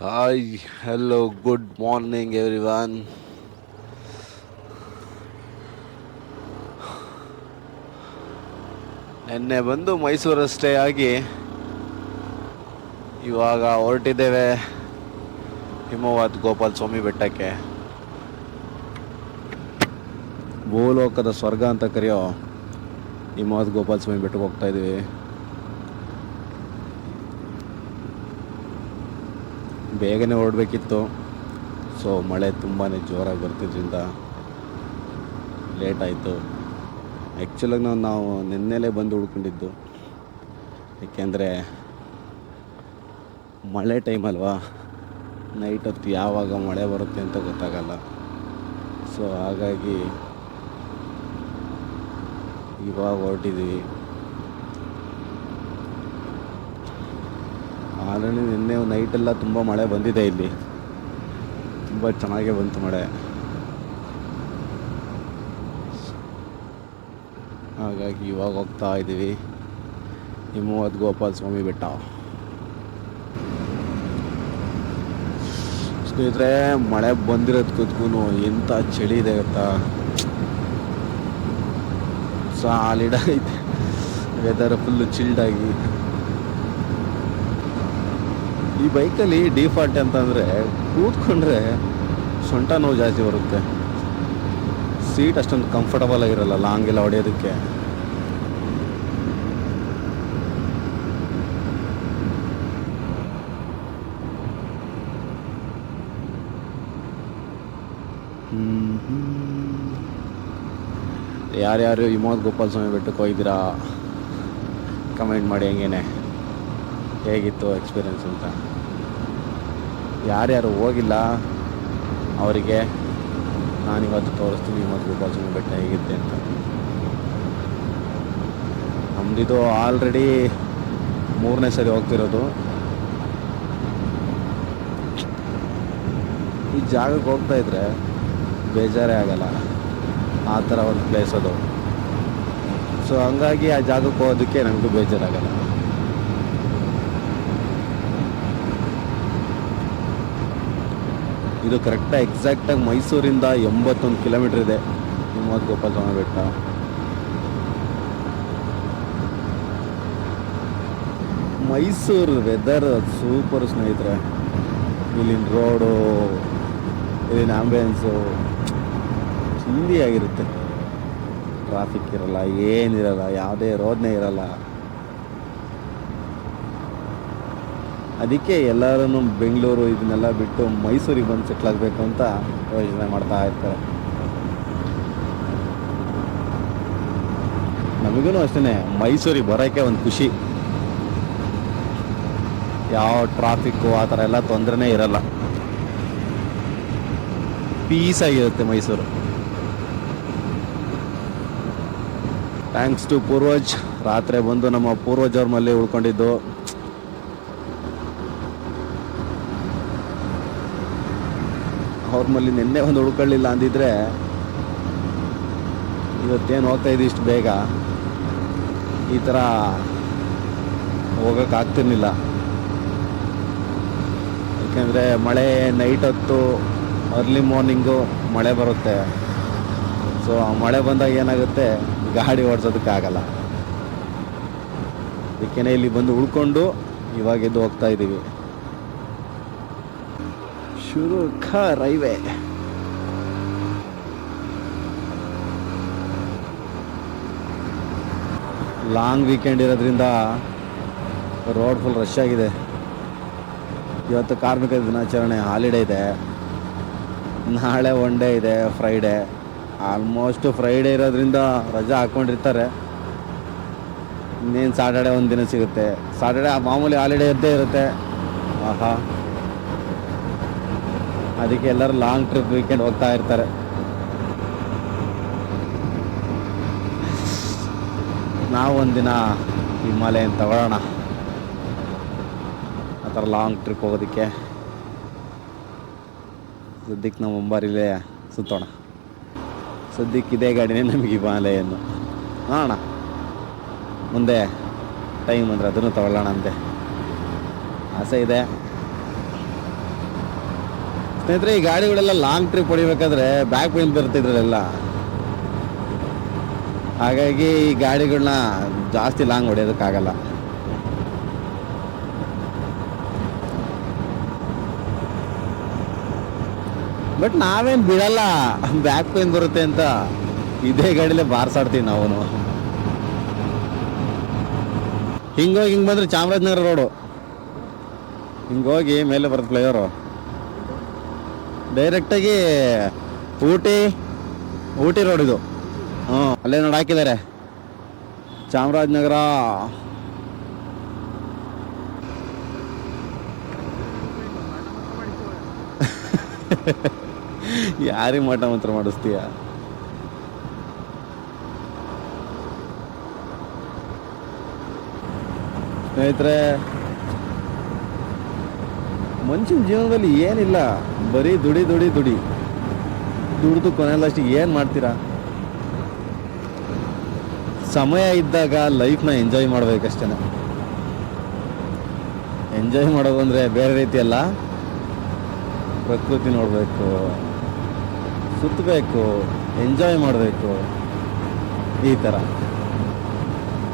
Hi hello good morning everyone ನಿನ್ನೆ ಬಂದು Mysuru stay ಆಗಿ ಇವಾಗ ಹೊರಟಿದ್ದೇವೆ ಹಿಮವತ್ ಗೋಪಾಲ ಸ್ವಾಮಿ ಬೆಟ್ಟಕ್ಕೆ. ಭೂಲೋಕದ ಸ್ವರ್ಗ ಅಂತ ಕರೆಯೋ ಹಿಮವತ್ ಗೋಪಾಲ ಸ್ವಾಮಿ ಬೆಟ್ಟಕ್ಕೆ ಹೋಗ್ತಾ ಇದ್ದೀವಿ. ಬೇಗನೆ ಹೊರಡಬೇಕಿತ್ತು ಸೊ ಮಳೆ ತುಂಬಾ ಜೋರಾಗಿ ಬರ್ತಿದ್ದರಿಂದ ಲೇಟ್ ಆಯಿತು ಆ್ಯಕ್ಚುಲಾಗಿ ನಾವು ನಾವು ನಿನ್ನೆಲೇ ಬಂದು ಉಳ್ಕೊಂಡಿದ್ದು. ಏಕೆಂದರೆ ಮಳೆ ಟೈಮ್ ನೈಟ್ ಹೊತ್ತು ಯಾವಾಗ ಮಳೆ ಬರುತ್ತೆ ಅಂತ ಗೊತ್ತಾಗಲ್ಲ. ಸೊ ಹಾಗಾಗಿ ಇವಾಗ ಹೊರಟಿದ್ದೀವಿ ಆಲ್ರೆಡಿ ನಿನ್ನೆ ನೈಟೆಲ್ಲ ತುಂಬ ಮಳೆ ಬಂದಿದೆ ಇಲ್ಲಿ. ತುಂಬ ಚೆನ್ನಾಗೇ ಬಂತು ಮಳೆ. ಹಾಗಾಗಿ ಇವಾಗ ಹೋಗ್ತಾ ಇದ್ದೀವಿ. ಹಿಮವದ್ ಗೋಪಾಲ ಸ್ವಾಮಿ ಬೆಟ್ಟ. ಸ್ನೇಹಿತರೆ, ಮಳೆ ಬಂದಿರೋದಕ್ಕೂ ಎಂಥ ಚಳಿ ಇದೆ ಗೊತ್ತಾ? ಸಾಲಿಡ್ ಐತೆ ವೆದರ್ ಫುಲ್ಲು ಚಿಲ್ಡಾಗಿ ಈ ಬೈಕಲ್ಲಿ ಡಿಫಾಲ್ಟ್ ಅಂತಂದರೆ ಕೂತ್ಕೊಂಡ್ರೆ ಸೊಂಟ ನೋವು ಜಾಸ್ತಿ ಬರುತ್ತೆ. ಸೀಟ್ ಅಷ್ಟೊಂದು ಕಂಫರ್ಟಬಲ್ ಆಗಿರಲ್ಲ ಲಾಂಗ್ ಎಲ್ಲ ಹೊಡೆಯೋದಕ್ಕೆ. ಯಾರ್ಯಾರು ಹಿಮೋದ್ ಗೋಪಾಲ ಸ್ವಾಮಿ ಬೆಟ್ಟಕ್ಕೆ ಹೋಗಿದ್ದೀರಾ? ಕಮೆಂಟ್ ಮಾಡಿ ಹೆಂಗೇನೆ. ಹೇಗಿತ್ತು ಎಕ್ಸ್ಪೀರಿಯನ್ಸ್ ಅಂತ? ಯಾರ್ಯಾರು ಹೋಗಿಲ್ಲ, ಅವರಿಗೆ ನಾನು ಇವತ್ತು ತೋರಿಸ್ತೀನಿ ಮತ್ತು ಸ್ವಾಮಿ ಬೆಟ್ಟ ಹೇಗಿತ್ತೆ ಅಂತ. ನಮ್ಮದಿದು ಆಲ್ರೆಡಿ ಮೂರನೇ ಸರಿ ಹೋಗ್ತಿರೋದು. ಈ ಜಾಗಕ್ಕೆ ಹೋಗ್ತಾ ಇದ್ರೆ ಬೇಜಾರೇ ಆಗಲ್ಲ. ಆ ಥರ ಒಂದು ಪ್ಲೇಸ್ ಅದು. ಸೊ ಹಂಗಾಗಿ ಆ ಜಾಗಕ್ಕೆ ಹೋಗೋದಕ್ಕೆ ನನಗೂ ಬೇಜಾರಾಗಲ್ಲ. ಇದು ಕರೆಕ್ಟಾಗಿ ಎಕ್ಸಾಕ್ಟಾಗಿ ಮೈಸೂರಿಂದ ಎಂಬತ್ತೊಂದು ಕಿಲೋಮೀಟ್ರ್ ಇದೆ. ಹಿಮವದ್ ಗೋಪಾಲ ಸ್ವಾಮಿ ಬೆಟ್ಟ. ಮೈಸೂರು ವೆದರ್ ಸೂಪರ್ ಸ್ನೇಹಿತರೆ. ಇಲ್ಲಿನ ರೋಡು ಇಲ್ಲಿನ ಆಂಬ್ಯುಲೆನ್ಸು ಚಿಂದಿಯಾಗಿರುತ್ತೆ ಟ್ರಾಫಿಕ್ ಇರಲ್ಲ, ಏನಿರಲ್ಲ, ಯಾವುದೇ ರೋಡ್ನೇ ಇರಲ್ಲ. ಅದಕ್ಕೆ ಎಲ್ಲರೂ ಬೆಂಗಳೂರು ಇದನ್ನೆಲ್ಲ ಬಿಟ್ಟು ಮೈಸೂರಿಗೆ ಬಂದು ಸೆಟ್ಲ್ ಆಗಬೇಕು ಅಂತ ಯೋಚನೆ ಮಾಡ್ತಾ ಇರ್ತಾರೆ. ನಮಗೂ ಅಷ್ಟೇ ಮೈಸೂರಿಗೆ ಬರೋಕ್ಕೆ ಒಂದು ಖುಷಿ. ಯಾವ ಟ್ರಾಫಿಕ್ಕು ಆ ಥರ ಎಲ್ಲ ತೊಂದರೆನೇ ಇರಲ್ಲ. ಪೀಸ್ ಆಗಿರುತ್ತೆ ಮೈಸೂರು. Thanks to ಪೂರ್ವಜ್. ರಾತ್ರಿ ಬಂದು ನಮ್ಮ ಪೂರ್ವಜವ್ರ ಮಲ್ಲಿ ಉಳ್ಕೊಂಡಿದ್ದು. ಅವ್ರ ಮಲ್ಲಿ ನಿನ್ನೆ ಒಂದು ಹುಡ್ಕೊಳ್ಳಿಲ್ಲ ಅಂದಿದ್ರೆ ಇವತ್ತೇನು ಹೋಗ್ತಾ ಇದೆ ಇಷ್ಟು ಬೇಗ? ಈ ಥರ ಹೋಗೋಕ್ಕಾಗ್ತಿರ್ಲಿಲ್ಲ ಯಾಕೆಂದರೆ ಮಳೆ ನೈಟ್ ಹೊತ್ತು ಅರ್ಲಿ ಮಾರ್ನಿಂಗು ಮಳೆ ಬರುತ್ತೆ. ಸೊ ಆ ಮಳೆ ಬಂದಾಗ ಏನಾಗುತ್ತೆ? ಗಾಡಿ ಓಡಿಸೋದಕ್ಕಾಗಲ್ಲ ಅದಕ್ಕೇನೆ ಇಲ್ಲಿ ಬಂದು ಉಳ್ಕೊಂಡು ಇವಾಗ ಎದ್ದು ಹೋಗ್ತಾ ಇದ್ದೀವಿ ಶುರು ಖ ರೈವೆ. ಲಾಂಗ್ ವೀಕೆಂಡ್ ಇರೋದ್ರಿಂದ ರೋಡ್ ಫುಲ್ ರಶ್ ಆಗಿದೆ. ಇವತ್ತು ಕಾರ್ಮಿಕ ದಿನಾಚರಣೆ ಹಾಲಿಡೇ ಇದೆ. ನಾಳೆ ಒನ್ ಡೇ ಇದೆ, ಫ್ರೈಡೇ. ಆಲ್ಮೋಸ್ಟ್ ಫ್ರೈಡೇ ಇರೋದ್ರಿಂದ ರಜಾ ಹಾಕ್ಕೊಂಡಿರ್ತಾರೆ ಇನ್ನೇನು ಸಾಟರ್ಡೆ ಒಂದು ದಿನ ಸಿಗುತ್ತೆ. ಸಾಟರ್ಡೆ ಮಾಮೂಲಿ ಹಾಲಿಡೇ ಇದ್ದೇ ಇರುತ್ತೆ. ಆಹಾ. ಅದಕ್ಕೆ ಎಲ್ಲರೂ ಲಾಂಗ್ ಟ್ರಿಪ್ ವೀಕೆಂಡ್ ಹೋಗ್ತಾ ಇರ್ತಾರೆ. ನಾವು ಒಂದಿನ ಹಿಮಾಲಯನ್ ತಗೊಳ್ಳೋಣ. ಆ ಥರ ಲಾಂಗ್ ಟ್ರಿಪ್ ಹೋಗೋದಕ್ಕೆ. ಸದ್ಯಕ್ಕೆ ನಾವು ಮುಂಬಾರಿಲೇ ಸುತ್ತೋಣ. ಸದ್ಯಕ್ಕೆ ಇದೇ ಗಾಡಿನೇ ನಮಗೆ ಹಿಮಾಲಯನ್ನು. ನೋಡೋಣ. ಮುಂದೆ ಟೈಮ್ ಅಂದರೆ ಅದನ್ನು ತಗೊಳ್ಳೋಣ ಅಂತೆ. ಆಸೆ ಇದೆ. ಸ್ನೇಹಿತರೆ, ಈ ಗಾಡಿಗಳೆಲ್ಲ ಲಾಂಗ್ ಟ್ರಿಪ್ ಹೊಡಿಬೇಕಾದ್ರೆ ಬ್ಯಾಕ್ ಪೇನ್ ಬರ್ತಿದ್ರಲ್ಲ ಹಾಗಾಗಿ ಈ ಗಾಡಿಗಳನ್ನ ಜಾಸ್ತಿ ಲಾಂಗ್ ಹೊಡೆಯೋದಕ್ಕಾಗಲ್ಲ. ಬಟ್ ನಾವೇನು ಬಿಡಲ್ಲ ಬ್ಯಾಕ್ ಪೇನ್ ಬರುತ್ತೆ ಅಂತ ಇದೇ ಗಾಡಿಲೇ ಬಾರ್ಸಾಡ್ತೀವಿ ನಾವು ಹಿಂಗೋಗಿ ಹಿಂಗೆ ಬಂದ್ರೆ ಚಾಮರಾಜನಗರ ರೋಡು ಹಿಂಗೋಗಿ ಮೇಲೆ ಬರುತ್ತೆ ಫ್ಲೈಓವರು ಡೈರೆಕ್ಟಾಗಿ ಊಟಿ ಊಟಿ ರೋಡ್ ಇದು. ಹ್ಞೂ, ಅಲ್ಲೇ ನೋಡಿ ಹಾಕಿದ್ದಾರೆ ಚಾಮರಾಜನಗರ. ಯಾರಿಗೆ ಮಠ ಮಂತ್ರ ಮಾಡಿಸ್ತೀಯ? ಸ್ನೇಹಿತರೆ ಮನುಷ್ಯನ ಜೀವನದಲ್ಲಿ ಏನಿಲ್ಲ, ಬರೀ ದುಡಿ ದುಡಿ ದುಡಿ. ದುಡಿದು ಕೊನೆಯಲ್ಲಷ್ಟಿಗೆ ಏನು ಮಾಡ್ತೀರಾ? ಸಮಯ ಇದ್ದಾಗ ಲೈಫ್ನ ಎಂಜಾಯ್ ಮಾಡಬೇಕಷ್ಟೇ ಎಂಜಾಯ್ ಮಾಡೋದು ಅಂದರೆ ಬೇರೆ ರೀತಿಯಲ್ಲ, ಪ್ರಕೃತಿ ನೋಡಬೇಕು ಸುತ್ತಬೇಕು ಎಂಜಾಯ್ ಮಾಡಬೇಕು, ಈ ಥರ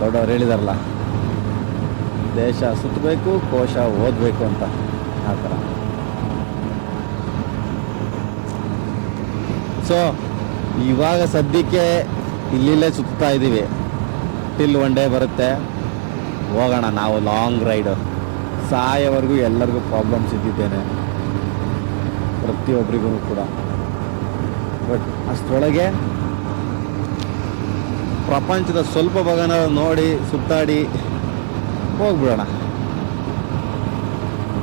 ದೊಡ್ಡವ್ರು ಹೇಳಿದಾರಲ್ಲ, ದೇಶ ಸುತ್ತಬೇಕು ಕೋಶ ಓದಬೇಕು ಅಂತ. ಆ ಥರ ಸೊ ಇವಾಗ ಸದ್ಯಕ್ಕೆ ಇಲ್ಲಿಲ್ಲೇ ಸುತ್ತಾ ಇದ್ದೀವಿ. ಟಿಲ್ ಒನ್ ಡೇ ಬರುತ್ತೆ. ಹೋಗೋಣ ನಾವು ಲಾಂಗ್ ರೈಡು ಸಾಯವರೆಗೂ ಎಲ್ಲರಿಗೂ ಪ್ರಾಬ್ಲಮ್ಸ್ ಇದ್ದಿದ್ದೇನೆ ಪ್ರತಿಯೊಬ್ಬರಿಗೂ ಕೂಡ. ಬಟ್ ಅಷ್ಟರೊಳಗೆ ಪ್ರಪಂಚದ ಸ್ವಲ್ಪ ಭಾಗನ ನೋಡಿ ಸುತ್ತಾಡಿ ಹೋಗ್ಬಿಡೋಣ.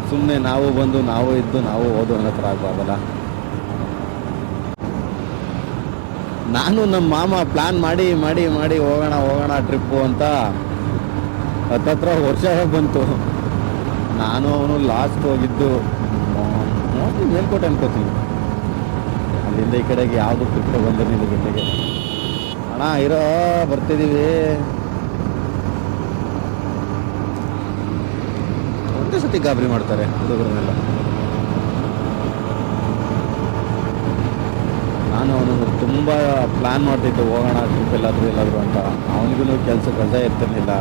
ಸುಮ್ಮನೆ ನಾವು ಬಂದು, ನಾವು ಇದ್ದು, ನಾವು ಓದು ಅನ್ನೋ ಥರ ಆಗಬಾರ್ದಲ್ಲ? ನಾನು ನಮ್ಮ ಮಾಮ ಪ್ಲಾನ್ ಮಾಡಿ ಮಾಡಿ ಮಾಡಿ ಹೋಗೋಣ ಹೋಗೋಣ ಟ್ರಿಪ್ಪು ಅಂತ ಹತ್ತತ್ರ ವರ್ಷ ಬಂತು. ನಾನು ಅವನು ಲಾಸ್ಟ್ ಹೋಗಿದ್ದು. ಮೇಲ್ಕೋಟೆ ಅನ್ಕೋತೀನಿ. ಅಲ್ಲಿಂದ ಈ ಕಡೆಗೆ ಯಾವುದು ಟ್ರಿಪ್ ಬಂದಿರಲಿಲ್ಲ ಜೊತೆಗೆ. ಅಣ್ಣ, ಇರೋ, ಬರ್ತಿದ್ದೀವಿ. ಒಂದೇ ಸತಿ ಗಾಬರಿ ಮಾಡ್ತಾರೆ ಹುಡುಗರನ್ನೆಲ್ಲ. ನಾನು ಅವನು ತುಂಬ ಪ್ಲ್ಯಾನ್ ಮಾಡ್ತಿದ್ದೆ, ಹೋಗೋಣ ಟ್ರಿಪ್ ಎಲ್ಲಾದರೂ ಎಲ್ಲಾದರೂ ಅಂತ. ಅವನಿಗೂ ಕೆಲಸ ರಜೆ ಇರ್ತಿರ್ಲಿಲ್ಲ.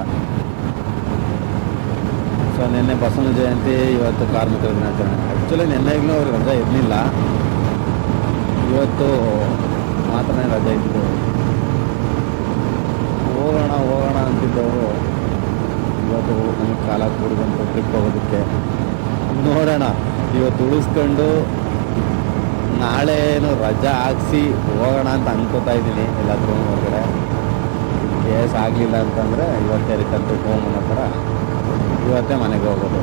ಸೊ ನಿನ್ನೆ ಬಸವನ ಜಯಂತಿ, ಇವತ್ತು ಕಾರ್ಮಿಕರ ದಿನಾಚರಣೆ. ಆ್ಯಕ್ಚುಲಿ ನಿನ್ನೆಗೂ ಅವ್ರಿಗೆ ರಜಾ ಇರಲಿಲ್ಲ. ಇವತ್ತು ಮಾತ್ರನೇ ರಜೆ ಇತ್ತು ಹೋಗೋಣ ಹೋಗೋಣ ಅಂತಿದ್ದವರು. ಇವತ್ತು ನಮಗೆ ಕಾಲ ಕೂಡಿದಂಥ ಟ್ರಿಪ್ ಹೋಗೋದಕ್ಕೆ. ನೋಡೋಣ. ಇವತ್ತು ಉಳಿಸ್ಕೊಂಡು ನಾಳೆ ಏನು ರಜಾ ಹಾಕ್ಸಿ ಹೋಗೋಣ ಅಂತ ಅನ್ಕೋತಾ ಇದ್ದೀನಿ ಎಲ್ಲಾದ್ರೂ ಹೊರಗಡೆ. ಕೇಸ್ ಆಗಲಿಲ್ಲ ಅಂತಂದರೆ ಇವತ್ತೇ ರಿಟರ್ನ್ ಟ್ರಿಪ್ ಹೋಮ್ ಅನ್ನೋ ಥರ ಇವತ್ತೇ ಮನೆಗೆ ಹೋಗೋದು.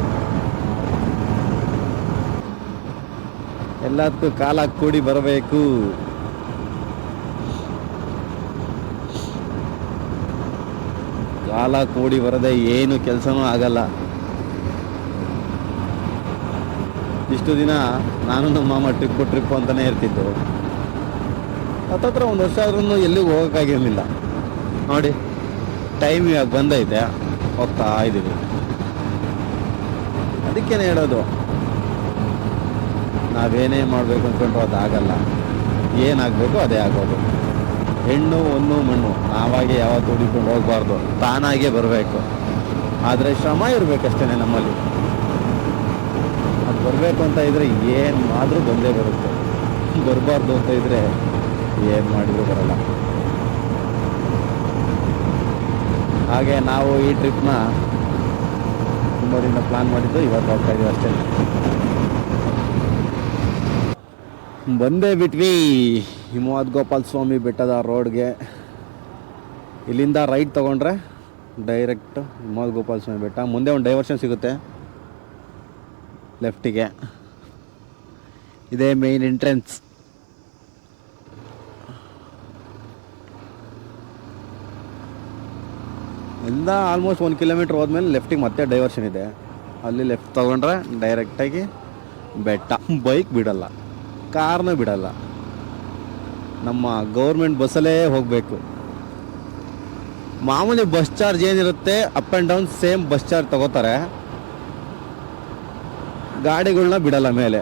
ಎಲ್ಲದಕ್ಕೂ ಕಾಲ ಕೂಡಿ ಬರಬೇಕು. ಕಾಲ ಕೂಡಿ ಬರದೆ ಏನು ಕೆಲಸನೂ ಆಗಲ್ಲ. ಇಷ್ಟು ದಿನ ನಾನು ನಮ್ಮ ಮಾಮ ಟ್ರಿಪ್ಪು ಟ್ರಿಪ್ಪು ಅಂತಲೇ ಇರ್ತಿದ್ದು ಹತ್ತತ್ರ ಒಂದು ವರ್ಷ ಆದ್ರೂ ಎಲ್ಲಿಗೂ ಹೋಗೋಕ್ಕಾಗಿರಲಿಲ್ಲ. ನೋಡಿ ಟೈಮ್ ಇವಾಗ ಬಂದೈತೆ, ಹೋಗ್ತಾ ಇದ್ದೀವಿ ಅದಕ್ಕೇನೆ ಹೇಳೋದು. ನಾವೇನೇ ಮಾಡಬೇಕು ಅಂದ್ಕೊಂಡ್ರು ಅದಾಗಲ್ಲ. ಏನಾಗಬೇಕು ಅದೇ ಆಗೋದು. ಹೆಣ್ಣು ಒಂದು ಮಣ್ಣು. ನಾವಾಗೆ ಯಾವತ್ತು ಹುಡಿಕೊಂಡು ಹೋಗಬಾರ್ದು. ತಾನಾಗೇ ಬರಬೇಕು. ಆದರೆ ಶ್ರಮ ಇರಬೇಕಷ್ಟೇ ನಮ್ಮಲ್ಲಿ. ಅದು ಬರಬೇಕು ಅಂತ ಇದ್ರೆ ಏನು ಆದರೂ ಬಂದೇ ಬರುತ್ತೆ. ಬರಬಾರ್ದು ಅಂತ ಇದ್ರೆ ಏನು ಮಾಡಿದ್ರೂ ಬರಲ್ಲ. ಹಾಗೆ ನಾವು ಈ ಟ್ರಿಪ್ನ ತುಂಬ ದಿನ ಪ್ಲಾನ್ ಮಾಡಿದ್ದು ಇವತ್ತು ಹೋಗ್ತಾ ಇದೀವಿ ಅಷ್ಟೇ. ಬಂದೇ ಬಿಟ್ವಿ. ಹಿಮವದ್ ಗೋಪಾಲ ಸ್ವಾಮಿ ಬೆಟ್ಟದ ರೋಡ್ಗೆ. ಇಲ್ಲಿಂದ ರೈಟ್ ತೊಗೊಂಡ್ರೆ ಡೈರೆಕ್ಟ್ ಹಿಮವದ್ ಗೋಪಾಲ ಸ್ವಾಮಿ ಬೆಟ್ಟ. ಮುಂದೆ ಒಂದು ಡೈವರ್ಷನ್ ಸಿಗುತ್ತೆ. ಲೆಫ್ಟಿಗೆ ಇದೇ ಮೇನ್ ಎಂಟ್ರೆನ್ಸ್ ಎಲ್ಲ ಆಲ್ಮೋಸ್ಟ್ ಒಂದು ಕಿಲೋಮೀಟ್ರ್ ಹೋದ್ಮೇಲೆ ಲೆಫ್ಟಿಗೆ ಮತ್ತೆ ಡೈವರ್ಷನ್ ಇದೆ. ಅಲ್ಲಿ ಲೆಫ್ಟ್ ತೊಗೊಂಡ್ರೆ ಡೈರೆಕ್ಟಾಗಿ ಬೆಟ್ಟ. ಬೈಕ್ ಬಿಡಲ್ಲ. ಕಾರ್ನ ಬಿಡಲ್ಲ. ನಮ್ಮ ಗೌರ್ಮೆಂಟ್ ಬಸ್ಸಲ್ಲೇ ಹೋಗಬೇಕು. ಮಾಮೂಲಿ ಬಸ್ ಚಾರ್ಜ್ ಏನಿರುತ್ತೆ up and down same bus charge ತಗೋತಾರೆ. ಗಾಡಿಗಳನ್ನ ಬಿಡಲ್ಲ ಮೇಲೆ.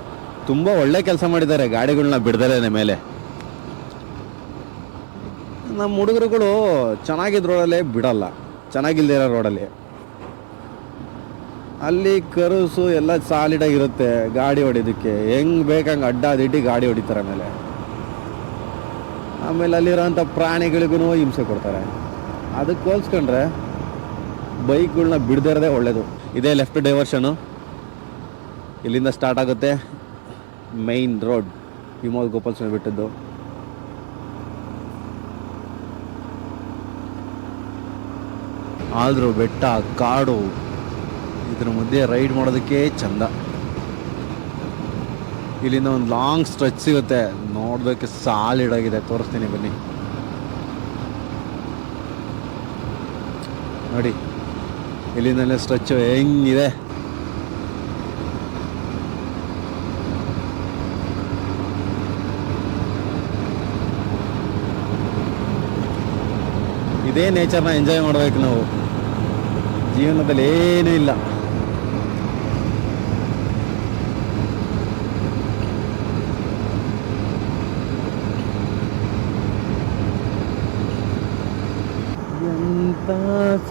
ತುಂಬ ಒಳ್ಳೆ ಕೆಲಸ ಮಾಡಿದ್ದಾರೆ ಗಾಡಿಗಳನ್ನ ಬಿಡ್ದಲೇ ಮೇಲೆ. ನಮ್ಮ ಹುಡುಗರುಗಳು ಚೆನ್ನಾಗಿದ್ದ ರೋಡಲ್ಲೇ ಬಿಡಲ್ಲ, ಚೆನ್ನಾಗಿಲ್ದೇ ಇರೋ ರೋಡಲ್ಲಿ ಅಲ್ಲಿ. ಕರುಸು ಎಲ್ಲ ಸಾಲಿಡಾಗಿರುತ್ತೆ ಗಾಡಿ ಹೊಡಿಯೋದಕ್ಕೆ. ಹೆಂಗ್ ಬೇಕಂಗೆ ಅಡ್ಡ ದಿಡ್ಡಿ ಗಾಡಿ ಹೊಡಿತಾರೆ ಆಮೇಲೆ ಆಮೇಲೆ ಅಲ್ಲಿರೋಂಥ ಪ್ರಾಣಿಗಳಿಗೂ ಹಿಂಸೆ ಕೊಡ್ತಾರೆ. ಅದಕ್ಕೆ ಹೋಲ್ಸ್ಕೊಂಡ್ರೆ ಬೈಕ್ಗಳನ್ನ ಬಿಡದೇ ಇರೋದೇ ಒಳ್ಳೇದು. ಇದೇ ಲೆಫ್ಟ್ ಡೈವರ್ಷನು ಇಲ್ಲಿಂದ ಸ್ಟಾರ್ಟ್ ಆಗುತ್ತೆ ಮೈನ್ ರೋಡ್ ವಿಮೋದ್ ಗೋಪಾಲ್ ಸ್ವಾಮಿ ಬಿಟ್ಟಿದ್ದು. ಆದರೂ ಬೆಟ್ಟ, ಕಾಡು, ಇದ್ರ ಮಧ್ಯೆ ರೈಡ್ ಮಾಡೋದಕ್ಕೆ ಚಂದ. ಇಲ್ಲಿಂದ ಒಂದು ಲಾಂಗ್ ಸ್ಟ್ರೆಚ್ ಸಿಗುತ್ತೆ. ನೋಡೋದಕ್ಕೆ ಸಾಲಿಡ್ ಆಗಿದೆ. ತೋರಿಸ್ತೀನಿ ಬನ್ನಿ. ನೋಡಿ, ಇಲ್ಲಿಂದಲೇ ಸ್ಟ್ರೆಚ್ ಹೆಂಗಿದೆ. ಇದೇ ನೇಚರ್ನ ಎಂಜಾಯ್ ಮಾಡ್ಬೇಕು ನಾವು. ಜೀವನದಲ್ಲಿ ಏನೂ ಇಲ್ಲ.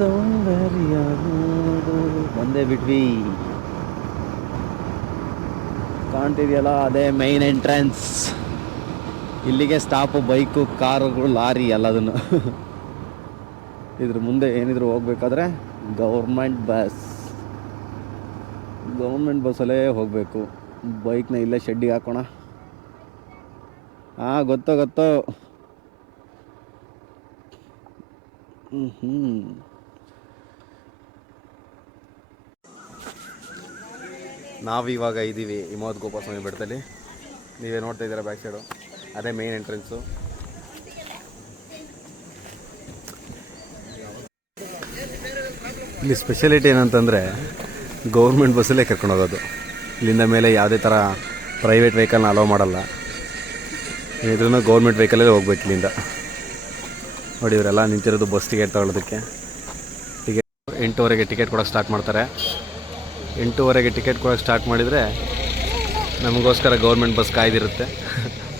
ಸೌಂದರ್ಯ. ಬಂದೇ ಬಿಟ್ವಿ. ಕಾಣ್ತಿದೆಯಲ್ಲ, ಅದೇ ಮೈನ್ ಎಂಟ್ರೆನ್ಸ್ ಇಲ್ಲಿಗೆ ಸ್ಟಾಪು ಬೈಕು ಕಾರುಗಳು ಲಾರಿ ಎಲ್ಲದನ್ನು. ಇದ್ರ ಮುಂದೆ ಏನಿದ್ರು ಹೋಗ್ಬೇಕಾದ್ರೆ ಗೌರ್ಮೆಂಟ್ ಬಸ್ ಗೌರ್ಮೆಂಟ್ ಬಸ್ಸಲ್ಲೇ ಹೋಗಬೇಕು. ಬೈಕ್ನ ಇಲ್ಲೇ ಶೆಡ್ಡಿಗೆ ಹಾಕೋಣ. ಹಾಂ, ಗೊತ್ತೋ ಗೊತ್ತೋ. ಹ್ಞೂ ಹ್ಞೂ ನಾವಿವಾಗ ಇದ್ದೀವಿ ಹಿಮಾವತ್ ಗೋಪಾಲ ಸ್ವಾಮಿ ಬೆಟ್ಟದಲ್ಲಿ. ನೀವೇ ನೋಡ್ತಾ ಇದ್ದೀರಾ ಬ್ಯಾಕ್ ಸೈಡು ಅದೇ ಮೇನ್ ಎಂಟ್ರೆನ್ಸು ಇಲ್ಲಿ ಸ್ಪೆಷಾಲಿಟಿ ಏನಂತಂದರೆ ಗೌರ್ಮೆಂಟ್ ಬಸ್ಸಲ್ಲೇ ಕರ್ಕೊಂಡು ಹೋಗೋದು. ಇಲ್ಲಿಂದ ಮೇಲೆ ಯಾವುದೇ ಥರ ಪ್ರೈವೇಟ್ ವೆಹಿಕಲ್ನ ಅಲೋ ಮಾಡಲ್ಲ. ಇದ್ರೂ ಗೌರ್ಮೆಂಟ್ ವೆಹಿಕಲಲ್ಲೇ ಹೋಗ್ಬೇಕು ಇಲ್ಲಿಂದ. ನೋಡಿ, ಇವರೆಲ್ಲ ನಿಂತಿರೋದು ಬಸ್ ಟಿಕೆಟ್ ತಗೊಳ್ಳೋದಕ್ಕೆ ಟಿಕೆಟ್ ಎಂಟೂವರೆಗೆ ಟಿಕೆಟ್ ಕೊಡೋಕೆ ಸ್ಟಾರ್ಟ್ ಮಾಡ್ತಾರೆ. ಎಂಟೂವರೆಗೆ ಟಿಕೆಟ್ ಕೊಡೋಕೆ ಸ್ಟಾರ್ಟ್ ಮಾಡಿದರೆ ನಮಗೋಸ್ಕರ ಗೌರ್ಮೆಂಟ್ ಬಸ್ ಕಾಯ್ದಿರುತ್ತೆ.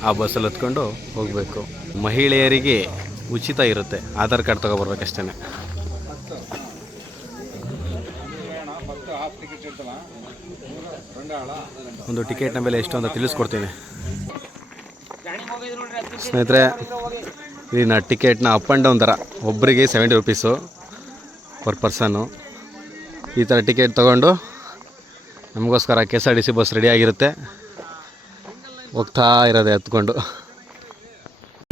ಆ ಬಸ್ಸಲ್ಲಿ ಹತ್ಕೊಂಡು ಹೋಗಬೇಕು. ಮಹಿಳೆಯರಿಗೆ ಉಚಿತ ಇರುತ್ತೆ. ಆಧಾರ್ ಕಾರ್ಡ್ ತೊಗೊಬರ್ಬೇಕಷ್ಟೇ ಒಂದು ಟಿಕೆಟ್ನ ಮೇಲೆ ಎಷ್ಟು ಅಂತ ತಿಳಿಸ್ಕೊಡ್ತೀನಿ. ಸ್ನೇಹಿತರೆ ಇಲ್ಲಿ ನಾ ಟಿಕೆಟ್ನ ಅಪ್ ಆ್ಯಂಡ್ ಡೌನ್ ಥರ ಒಬ್ಬರಿಗೆ ಸೆವೆಂಟಿ ರುಪೀಸು ಪರ್ ಪರ್ಸನ್ನು. ಈ ಥರ ಟಿಕೆಟ್ ತೊಗೊಂಡು ನಮಗೋಸ್ಕರ K S R T C bus ರೆಡಿಯಾಗಿರುತ್ತೆ ಹೋಗ್ತಾ ಇರೋದೆ ಹತ್ಕೊಂಡು.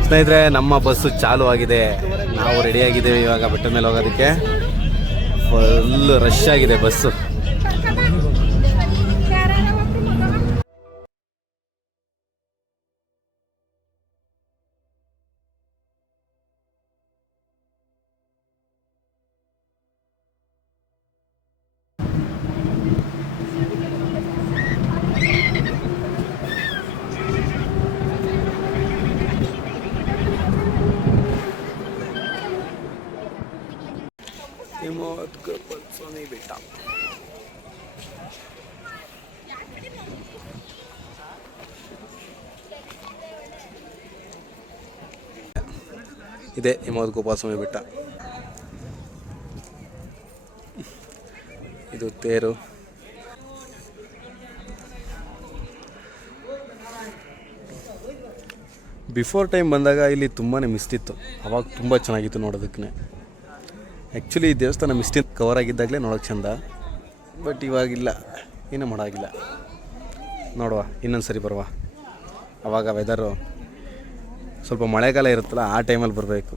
ಸ್ನೇಹಿತರೆ, ನಮ್ಮ ಬಸ್ಸು ಚಾಲು ಆಗಿದೆ. ನಾವು ರೆಡಿಯಾಗಿದ್ದೇವೆ ಇವಾಗ ಬೆಟ್ಟದ ಮೇಲೆ ಹೋಗೋದಕ್ಕೆ. ಫುಲ್ ರಶ್ ಆಗಿದೆ ಬಸ್ಸು. ಇದೆ, ಹಿಮವದ್ ಗೋಪಾಲಸ್ವಾಮಿ ಬೆಟ್ಟ. ಇದು ತೇರು. ಬಿಫೋರ್ ಟೈಮ್ ಬಂದಾಗ ಇಲ್ಲಿ ತುಂಬಾ ಮಿಸ್ತಿತ್ತು ಅವಾಗ ತುಂಬ ಚೆನ್ನಾಗಿತ್ತು ನೋಡೋದಕ್ಕೆ ಆ್ಯಕ್ಚುಲಿ ಈ ದೇವಸ್ಥಾನ ಮಿಸ್ಟಿನ್ ಕವರ್ ಆಗಿದ್ದಾಗಲೇ ನೋಡೋಕೆ ಚಂದ. ಬಟ್ ಇವಾಗಿಲ್ಲ. ಏನೂ ಮಾಡೋಕ್ಕಿಲ್ಲ. ನೋಡುವ ಇನ್ನೊಂದು ಸರಿ ಬರುವ. ಅವಾಗ ವೆದರು ಸ್ವಲ್ಪ ಮಳೆಗಾಲ ಇರುತ್ತಲ್ಲ ಆ ಟೈಮಲ್ಲಿ ಬರಬೇಕು.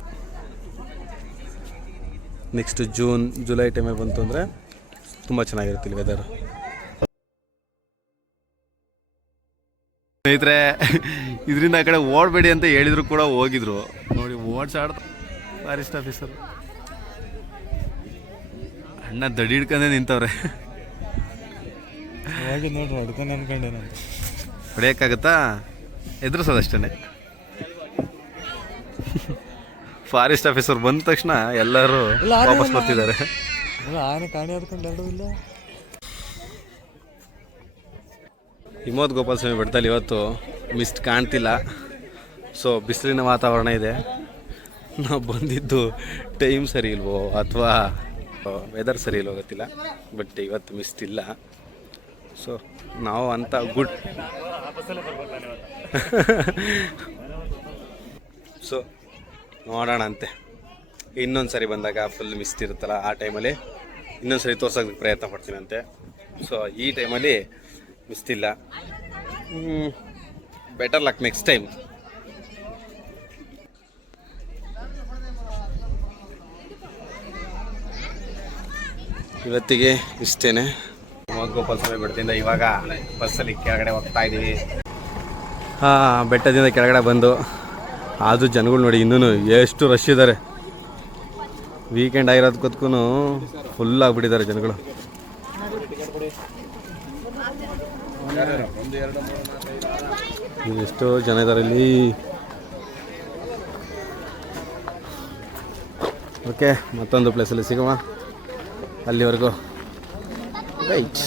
ನೆಕ್ಸ್ಟ್ ಜೂನ್ ಜುಲೈ ಟೈಮಲ್ಲಿ ಬಂತು ಅಂದರೆ ತುಂಬ ಚೆನ್ನಾಗಿರುತ್ತೆ ಇಲ್ಲಿ ವೆದರ್ ಸ್ನೇಹಿತರೆ ಇದರಿಂದ ಆ ಕಡೆ ಓಡಬೇಡಿ ಅಂತ ಹೇಳಿದ್ರು ಕೂಡ ಹೋಗಿದ್ರು. ನೋಡಿ ಓಡ್ಸಾಡ್ದು ಫಾರೆಸ್ಟ್ ಆಫೀಸರ್ ಅಣ್ಣ ದಡಿ ಹಿಡ್ಕೊಂಡೆ ನಿಂತವ್ರೆ. ನೋಡ್ರಿ ಹೊಡ್ಕೊಂಡು ನಾನು. ಹೊಡೆಯೋಕ್ಕಾಗತ್ತಾ? ಎದುರಿಸೋದಷ್ಟೇ ಫಾರೆಸ್ಟ್ ಆಫೀಸರ್ ಬಂದ ತಕ್ಷಣ ಎಲ್ಲರೂ ವಾಪಸ್. ಬರ್ತಿದ್ದಾರೆ. ಆನೆ ಕಾಣಿ ಅದ್ಕೊಂಡು ಎರಡೂ ಇಲ್ಲ. ಹಿಮೋದ್ ಗೋಪಾಲ ಸ್ವಾಮಿ ಬೆಟ್ಟದಲ್ಲಿ ಇವತ್ತು ಮಿಸ್ಟ್ ಕಾಣ್ತಿಲ್ಲ. ಸೊ ಬಿಸಿಲಿನ ವಾತಾವರಣ ಇದೆ. ನಾವು ಬಂದಿದ್ದು ಟೈಮ್ ಸರಿ ಇಲ್ವೋ ಅಥವಾ ವೆದರ್ ಸರಿ ಇಲ್ವೋ ಗೊತ್ತಿಲ್ಲ. ಬಟ್ ಇವತ್ತು ಮಿಸ್ಟ್ ಇಲ್ಲ. ಸೊ ನಾವು ಅಂತ ಗುಡ್ ಸೊ ನೋಡೋಣ ಅಂತೆ ಇನ್ನೊಂದು ಸರಿ ಬಂದಾಗ ಫುಲ್ ಮಿಸ್ಟ್ ಇರುತ್ತಲ್ಲ ಆ ಟೈಮಲ್ಲಿ ಇನ್ನೊಂದು ಸರಿ ತೋರ್ಸೋದಕ್ಕೆ ಪ್ರಯತ್ನ ಪಡ್ತೀನಂತೆ. ಸೊ ಈ ಟೈಮಲ್ಲಿ ಮಿಸ್ತಿಲ್ಲ ಬೆಟರ್ ಲಕ್ ನೆಕ್ಸ್ಟ್ ಟೈಮ್ ಇವತ್ತಿಗೆ ಇಷ್ಟೇನೆ. ಗೋಪಾಲ ಸ್ವಾಮಿ ಬೆಟ್ಟದಿಂದ ಇವಾಗ ಬಸ್ಸಲ್ಲಿ ಕೆಳಗಡೆ ಹೋಗ್ತಾ ಇದ್ದೀವಿ ಹಾಂ, ಬೆಟ್ಟದಿಂದ ಕೆಳಗಡೆ ಬಂದು ಆದರೂ ಜನಗಳು ನೋಡಿ ಇನ್ನೂ ಎಷ್ಟು ರಶ್ ಇದ್ದಾರೆ ವೀಕೆಂಡ್ ಆಗಿರೋದಕ್ಕೂ ಫುಲ್ ಆಗಿಬಿಟ್ಟಿದ್ದಾರೆ ಜನಗಳು. ಎಷ್ಟೋ ಜನ ಇದ್ದಾರೆ ಇಲ್ಲಿ. ಓಕೆ ಮತ್ತೊಂದು ಪ್ಲೇಸಲ್ಲಿ ಸಿಗುವ ಅಲ್ಲಿವರೆಗೂ. ರೈಟ್